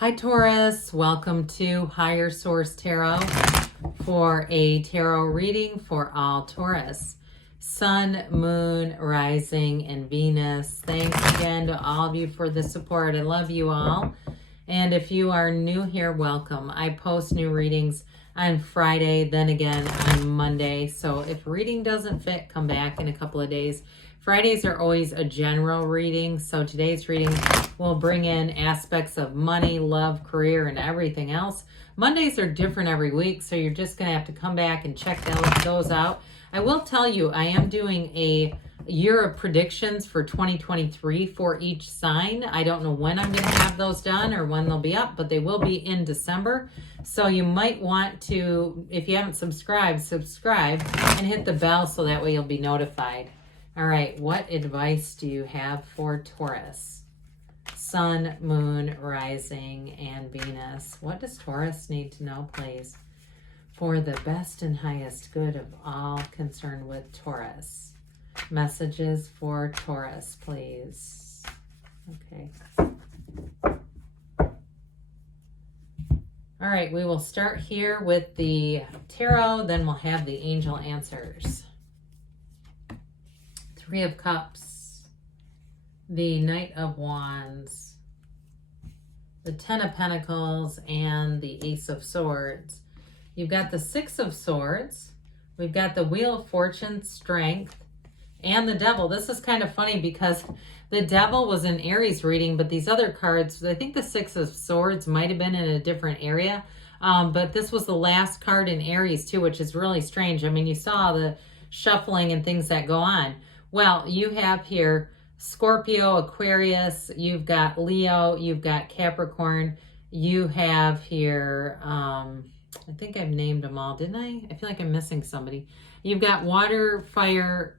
Hi Taurus, welcome to Higher Source Tarot for a tarot reading for all Taurus. Sun, Moon, Rising, and Venus. Thanks again to all of you for the support. I love you all. And if you are new here, welcome. I post new readings on Friday, then again on Monday. So if reading doesn't fit, come back in a couple of days. Fridays are always a general reading, so today's reading will bring in aspects of money, love, career, and everything else. Mondays are different every week, so you're just going to have to come back and check those out. I will tell you, I am doing a year of predictions for 2023 for each sign. I don't know when I'm going to have those done or when they'll be up, but they will be in December. So you might want to, if you haven't subscribed, subscribe and hit the bell so that way you'll be notified. All right, what advice do you have for Taurus? Sun, Moon, Rising, and Venus. What does Taurus need to know, please, for the best and highest good of all concerned with Taurus? Messages for Taurus, please. Okay. All right, we will start here with the tarot, then we'll have the angel answers. Three of Cups, the Knight of Wands, the Ten of Pentacles, and the Ace of Swords. You've got the Six of Swords, we've got the Wheel of Fortune, Strength, and the Devil. This is kind of funny because the Devil was in Aries reading, but these other cards, I think the Six of Swords might have been in a different area, but this was the last card in Aries too, which is really strange. I mean, you saw the shuffling and things that go on. Well, you have here Scorpio, Aquarius, you've got Leo, you've got Capricorn, you have here, I think I've named them all, didn't I? I feel like I'm missing somebody. You've got water, fire,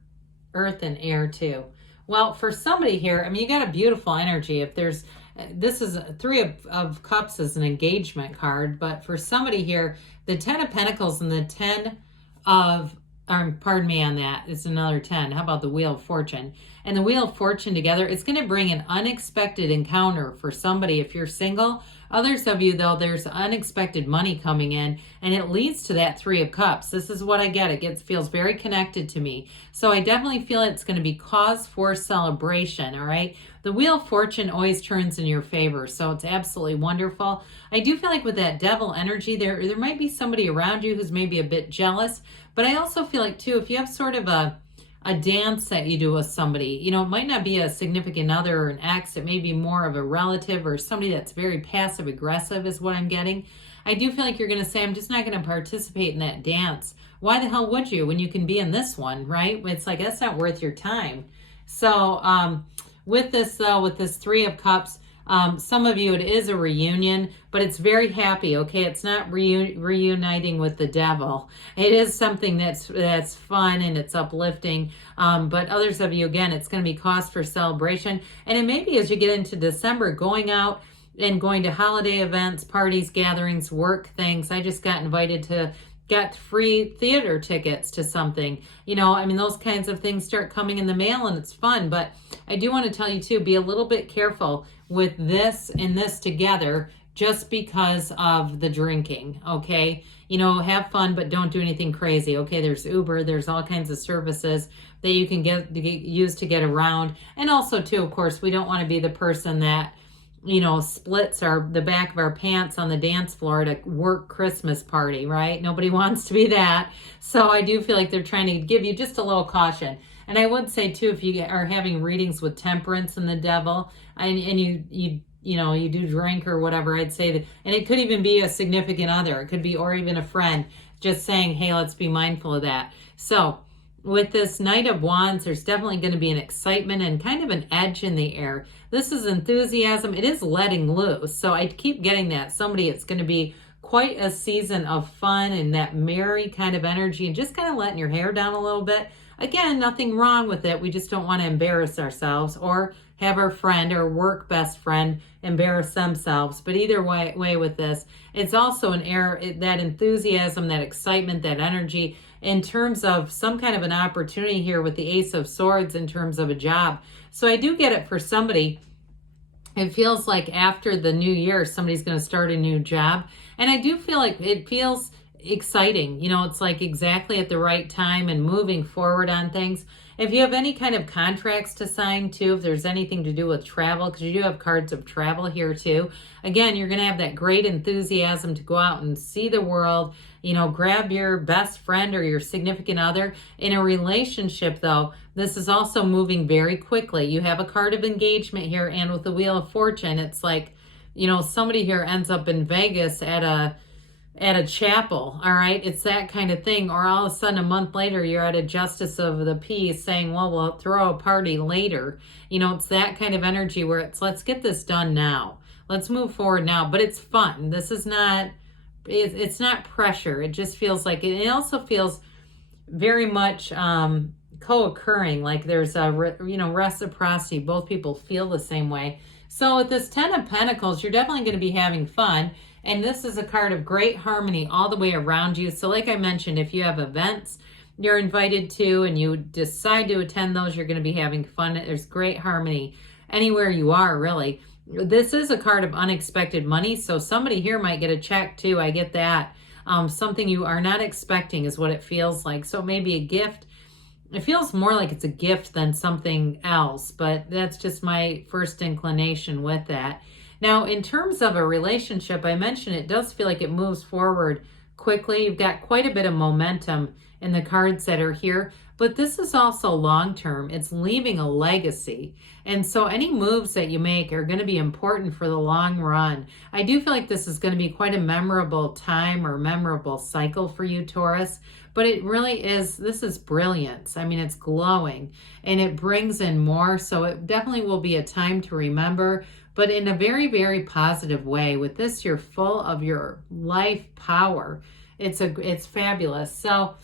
earth, and air too. Well, for somebody here, I mean, you got a beautiful energy. If there's, this is Three of Cups is an engagement card, but for somebody here, the Ten of Pentacles and the Ten of pardon me on that, it's another 10. How about the Wheel of Fortune? And the Wheel of Fortune together, it's going to bring an unexpected encounter for somebody if you're single. Others of you, though, there's unexpected money coming in, and it leads to that Three of Cups. This is what I get. It feels very connected to me. So I definitely feel it's going to be cause for celebration, all right? The Wheel of Fortune always turns in your favor, so it's absolutely wonderful. I do feel like with that Devil energy, there might be somebody around you who's maybe a bit jealous, but I also feel like, too, if you have sort of a dance that you do with somebody, you know, it might not be a significant other or an ex, it may be more of a relative or somebody that's very passive aggressive is what I'm getting. I do feel like you're going to say, I'm just not going to participate in that dance. Why the hell would you when you can be in this one, right? It's like, that's not worth your time. So with this, though, with this Three of Cups, some of you, it is a reunion, but it's very happy, okay? It's not reuniting with the devil. It is something that's fun and it's uplifting, but others of you, again, it's going to be cause for celebration. And it may be as you get into December, going out and going to holiday events, parties, gatherings, work things. I just got invited to get free theater tickets to something. You know, I mean, those kinds of things start coming in the mail and it's fun. But I do want to tell you too, be a little bit careful with this and this together just because of the drinking, okay? You know, have fun, but don't do anything crazy, okay? There's Uber, there's all kinds of services that you can use to get around. And also too, of course, we don't want to be the person that, you know, splits the back of our pants on the dance floor at a work Christmas party, right? Nobody wants to be that. So I do feel like they're trying to give you just a little caution. And I would say too, if you are having readings with Temperance and the Devil, and you do drink or whatever, I'd say that, and it could even be a significant other, it could be, or even a friend, just saying, hey, let's be mindful of that. So with this Knight of Wands, there's definitely going to be an excitement and kind of an edge in the air. This is enthusiasm. It is letting loose. So I keep getting that. It's going to be quite a season of fun and that merry kind of energy and just kind of letting your hair down a little bit. Again, nothing wrong with it. We just don't want to embarrass ourselves or have our friend or work best friend embarrass themselves. But either way with this, it's also an air, that enthusiasm, that excitement, that energy in terms of some kind of an opportunity here with the Ace of Swords in terms of a job. So I do get it for somebody It feels like after the new year, somebody's going to start a new job. And I do feel like it feels exciting. You know, it's like exactly at the right time and moving forward on things. If you have any kind of contracts to sign too, if there's anything to do with travel, because you do have cards of travel here too. Again, you're going to have that great enthusiasm to go out and see the world. You know, grab your best friend or your significant other. In a relationship though, this is also moving very quickly. You have a card of engagement here, and with the Wheel of Fortune, it's like, you know, somebody here ends up in Vegas at a chapel, all right? It's that kind of thing. Or all of a sudden a month later, you're at a justice of the peace saying, well, we'll throw a party later. You know, it's that kind of energy where it's, let's get this done now. Let's move forward now. But it's fun. This is not, it's not pressure. It just feels like it. It also feels very much co-occurring, like there's a, you know, reciprocity. Both people feel the same way. So with this 10 of Pentacles, you're definitely going to be having fun. And this is a card of great harmony all the way around you. So like I mentioned, if you have events you're invited to and you decide to attend those, you're going to be having fun. There's great harmony anywhere you are, really. This is a card of unexpected money. So somebody here might get a check too. I get that. Something you are not expecting is what it feels like. So maybe a gift. It feels more like it's a gift than something else, but that's just my first inclination with that. Now, in terms of a relationship, I mentioned it does feel like it moves forward quickly. You've got quite a bit of momentum in the cards that are here, but this is also long-term. It's leaving a legacy. And so any moves that you make are going to be important for the long run. I do feel like this is going to be quite a memorable time or memorable cycle for you, Taurus, but it really is, this is brilliance. I mean, it's glowing and it brings in more. So it definitely will be a time to remember, but in a very, very positive way. With this, you're full of your life power. It's fabulous. So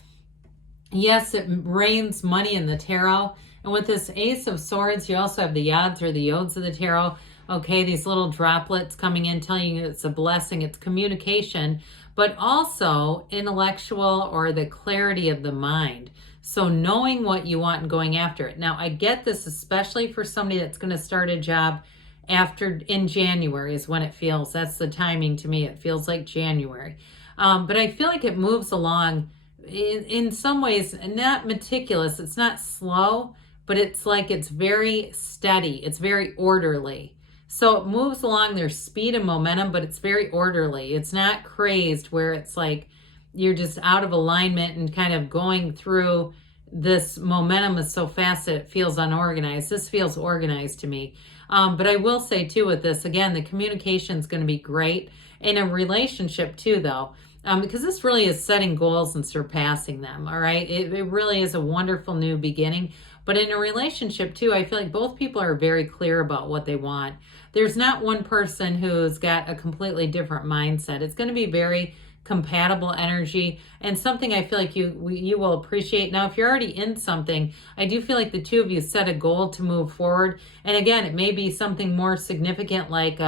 yes, it rains money in the tarot. And with this Ace of Swords, you also have the odds or the odes of the tarot. Okay, these little droplets coming in telling you it's a blessing, it's communication, but also intellectual or the clarity of the mind. So knowing what you want and going after it. Now, I get this especially for somebody that's going to start a job in January is when it feels, that's the timing to me. It feels like January. But I feel like it moves along in some ways, not meticulous. It's not slow, but it's like it's very steady. It's very orderly. So it moves along, there's speed and momentum, but it's very orderly. It's not crazed where it's like you're just out of alignment and kind of going through this momentum is so fast that it feels unorganized. This feels organized to me. But I will say too with this, again, the communication is going to be great in a relationship too, though, because this really is setting goals and surpassing them. All right. It really is a wonderful new beginning. But in a relationship too, I feel like both people are very clear about what they want. There's not one person who's got a completely different mindset. It's going to be very compatible energy and something I feel like you will appreciate. Now, if you're already in something, I do feel like the two of you set a goal to move forward. And again, it may be something more significant like,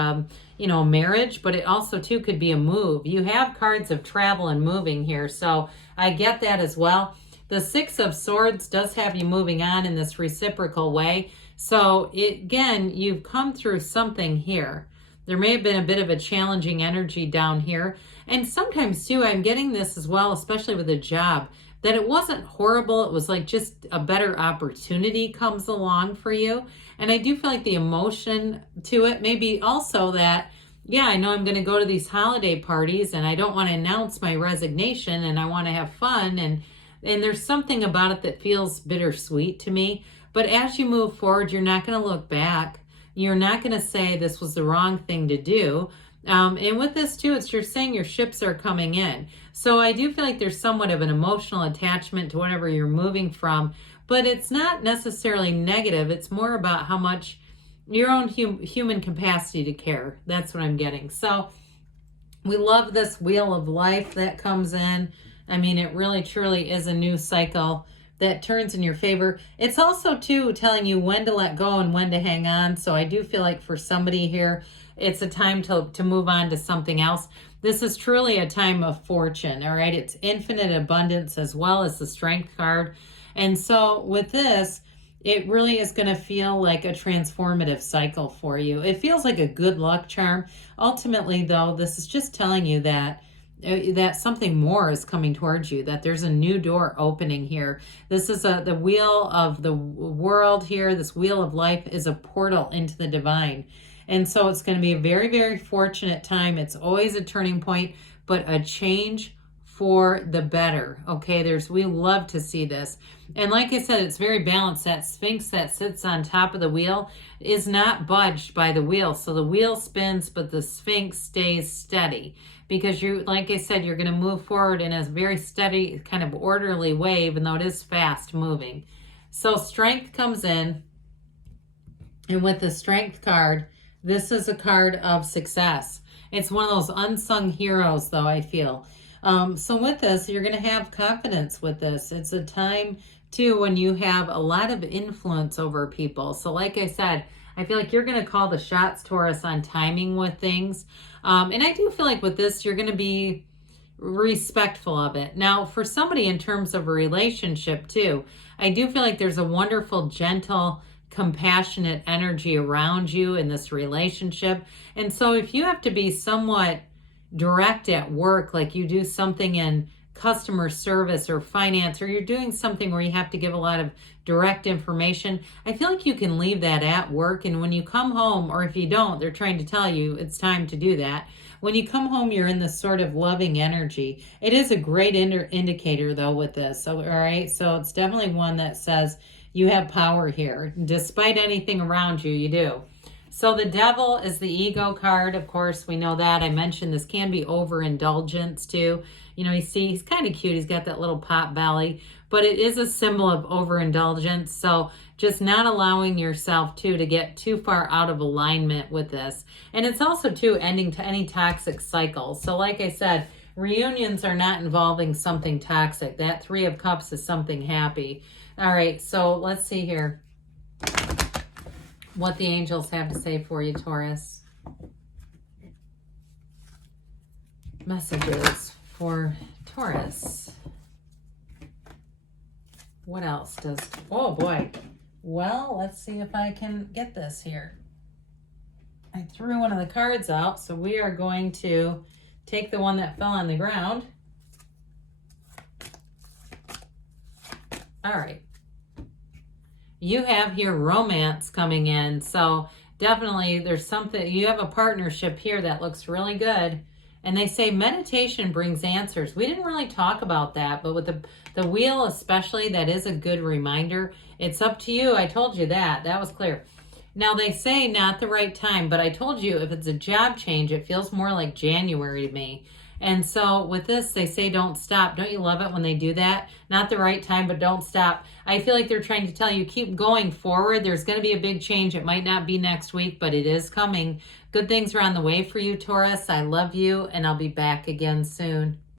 you know, marriage, but it also too could be a move. You have cards of travel and moving here. So I get that as well. The Six of Swords does have you moving on in this reciprocal way. So again, you've come through something here. There may have been a bit of a challenging energy down here. And sometimes too, I'm getting this as well, especially with a job, that it wasn't horrible. It was like just a better opportunity comes along for you. And I do feel like the emotion to it may be also that, yeah, I know I'm going to go to these holiday parties and I don't want to announce my resignation and I want to have fun. And there's something about it that feels bittersweet to me. But as you move forward, you're not going to look back. You're not going to say this was the wrong thing to do. And with this too, you're saying your ships are coming in. So I do feel like there's somewhat of an emotional attachment to whatever you're moving from, but it's not necessarily negative. It's more about how much your own human capacity to care. That's what I'm getting. So we love this wheel of life that comes in. I mean, it really truly is a new cycle that turns in your favor. It's also too telling you when to let go and when to hang on. So I do feel like for somebody here, it's a time to move on to something else. This is truly a time of fortune, all right? It's infinite abundance as well as the Strength card. And so with this, it really is going to feel like a transformative cycle for you. It feels like a good luck charm. Ultimately, though, this is just telling you that that something more is coming towards you, that there's a new door opening here. This is the wheel of the world here. This wheel of life is a portal into the divine. And so it's going to be a very, very fortunate time. It's always a turning point, but a change for the better. Okay, we love to see this. And like I said, it's very balanced. That Sphinx that sits on top of the wheel is not budged by the wheel. So the wheel spins, but the Sphinx stays steady. Because like I said, you're going to move forward in a very steady, kind of orderly way, even though it is fast moving. So strength comes in. And with the strength card, this is a card of success. It's one of those unsung heroes, though, I feel. So with this, you're going to have confidence with this. It's a time, too, when you have a lot of influence over people. So like I said, I feel like you're going to call the shots, Taurus, on timing with things. And I do feel like with this, you're going to be respectful of it. Now, for somebody in terms of a relationship, too, I do feel like there's a wonderful, gentle, compassionate energy around you in this relationship. And so if you have to be somewhat direct at work, like you do something in customer service or finance, or you're doing something where you have to give a lot of direct information, I feel like you can leave that at work. And when you come home, or if you don't, they're trying to tell you it's time to do that. When you come home, you're in this sort of loving energy. It is a great indicator, though, with this. So, all right. So it's definitely one that says you have power here. Despite anything around you, you do. So the Devil is the ego card. Of course, we know that. I mentioned this can be overindulgence too. You know, he's kind of cute. He's got that little pot belly, but it is a symbol of overindulgence. So just not allowing yourself to get too far out of alignment with this. And it's also too ending to any toxic cycles. So like I said, reunions are not involving something toxic. That Three of Cups is something happy. All right, so let's see here what the angels have to say for you, Taurus. Messages for Taurus. What else does... Oh, boy. Well, let's see if I can get this here. I threw one of the cards out, so we are going to take the one that fell on the ground. All right. You have here romance coming in. So definitely there's something, you have a partnership here that looks really good. And they say meditation brings answers. We didn't really talk about that, but with the wheel especially, that is a good reminder. It's up to you. I told you that. That was clear. Now they say not the right time, but I told you if it's a job change, it feels more like January to me. And so with this, they say don't stop. Don't you love it when they do that? Not the right time, but don't stop. I feel like they're trying to tell you, keep going forward. There's going to be a big change. It might not be next week, but it is coming. Good things are on the way for you, Taurus. I love you, and I'll be back again soon.